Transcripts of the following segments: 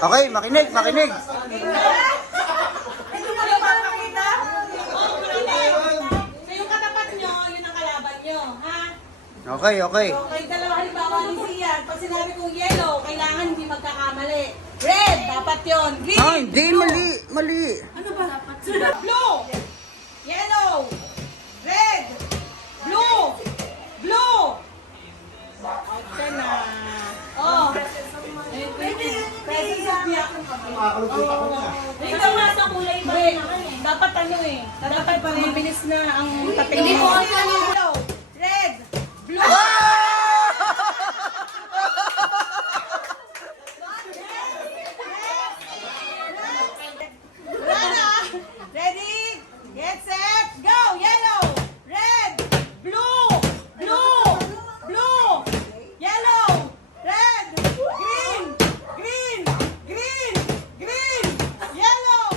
Okay, makinig, makinig. Ito na lang papakita? So yung katapat nyo, yun ang kalaban nyo, ha? Okay, okay. Okay, dalawa halimbawa ni Sian. Pag sinabi kong yellow, kailangan hindi magkakamali. Red, dapat yun. Green, Ah, hindi, mali, mali. ano ba? Blue, yellow, red, blue, blue. Okay na. Oh. Presence of the ikaw nasa kulay pa rin naman eh. Dapat ano eh. Dapat mabilis na ang tating. Hindi mo yellow, red, blue. Ready? Get set, go! Yellow, red, blue, blue, blue, yellow, red, green, green, green, green, yellow.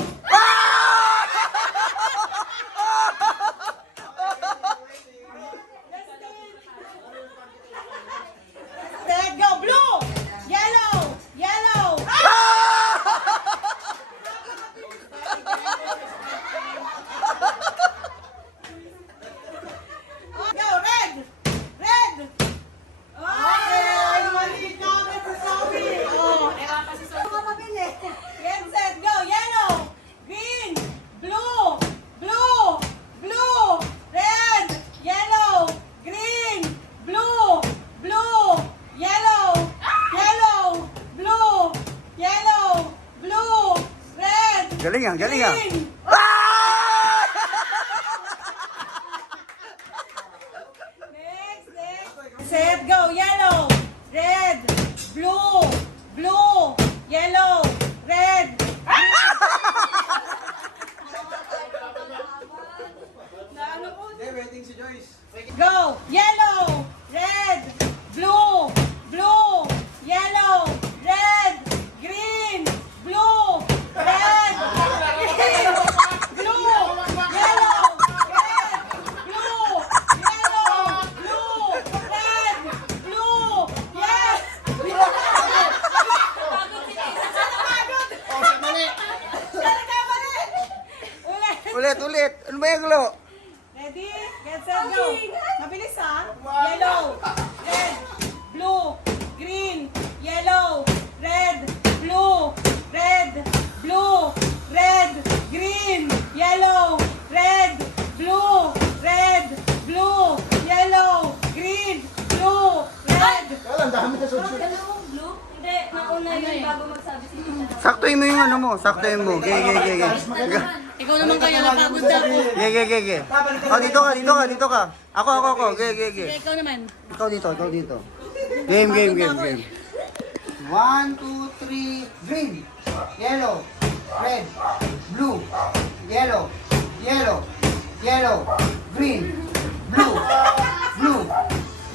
Set, go! Blue, yellow, yellow. Go, red! Red! Okay! Mali ka, Mr. Tommy! Oh, get set, go! Yellow! Green! Blue! Blue! Blue! Red! Yellow! Green! Blue! Blue! Yellow! Yellow! Blue! Yellow! Blue! Red! Galing yan, galing yan. Green! Next, next. Set, go. Yellow, red, blue, blue, yellow, red. Go. Yellow, red, blue, blue, yellow, red, green, blue, red, green, blue, yellow, red, blue, yellow, blue, red, blue, yes. Ulit. Ulit. Ano ba yung gulo? Ready? Get set, go. Mabilis ha. Yellow, red, blue, green, yellow, red, blue, red, blue, red, green, yellow, red, blue, red, blue, yellow, green, blue, red. Hindi, mauna yun bago magsabi si Tita. Saktuin mo yung ano mo. Saktuin mo. Ge, ge, ge, ge. Ikaw naman kaya napagod na ako. Ge, ge, ge, ge. Oh, dito ka, dito ka, dito ka. Ako. Ge, ge, ge. Ikaw naman. Ikaw dito, ikaw dito. Game, game, game, game. 1, 2, 3, green, yellow, red, blue, yellow, yellow, yellow, green, blue, blue,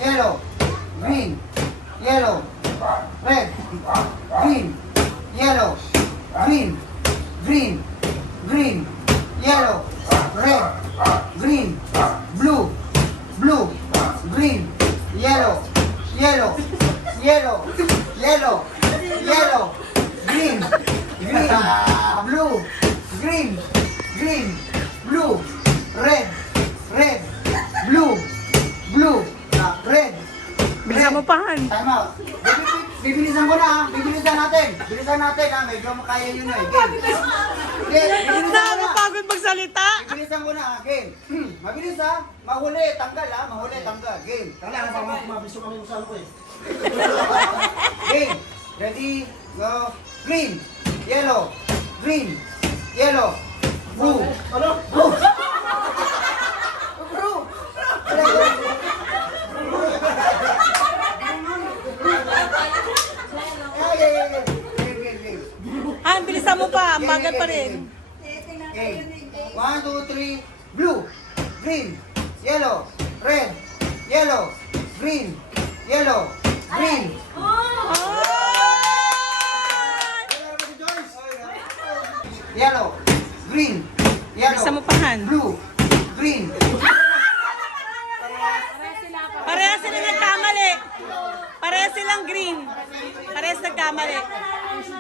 yellow, green, yellow, red, green, yellow, green, green, green, yellow, red, green, blue, blue, green, yellow, yellow, yellow, yellow, yellow, green, green, blue, green, green, blue, red, red, blue, blue, red. Bisa mo pahan. Time out. Bibilisan ko na ha. Bibilisan natin. Bilisan natin ha. Medyo makaya yun eh. Game. Game. Bibilisan ko na. Pagod magsalita. Bibilisan ko na ha. Game. Mabilis ha. Mahuli. Tanggal ha. Mahuli. Tanggal. Game. Kailangan pa mabiso kami sa ano ko eh. Game. Ready? Go. Green. Yellow. Green. Yellow. Blue. Ano? Blue. Blue. Han, bilisan mo pa. Bagal pa rin. Okay. 1, 2, 3. Blue, green, yellow, red, yellow, green, yellow, green. Yellow, green, yellow, Bilisan mo pa, Han. blue, green. Parehas sila nagkamali. Parehas silang green. Parehas nagkamali. Kahit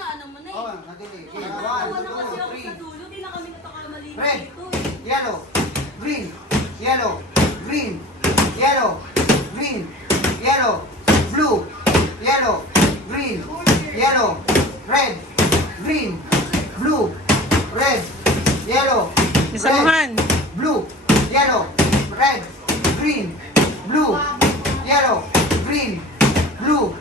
na ano mo na eh. Oh, nadali. Game. Natawa 1, na kasi 2, ako 3. sa dulo, di na kami natakamali Red, dito eh. yellow, green, yellow, green, yellow, green, yellow, blue, yellow, green, yellow, red, green, blue, red, yellow, Samahan. blue, yellow, red, green, blue, yellow, green, blue,